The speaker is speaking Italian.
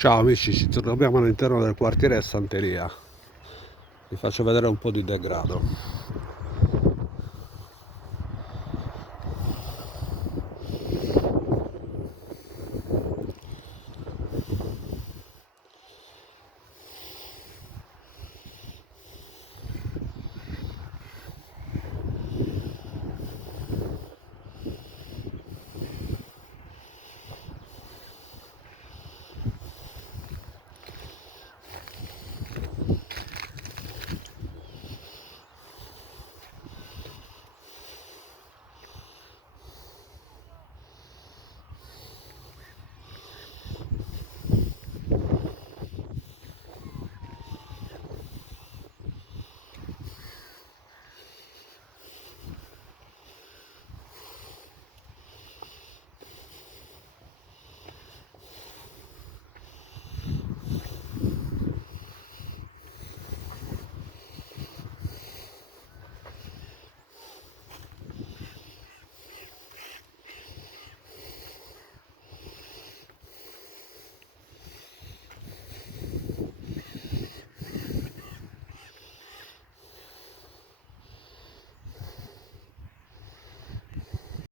Ciao amici, ci troviamo all'interno del quartiere Santeria. Vi faccio vedere un po' di degrado.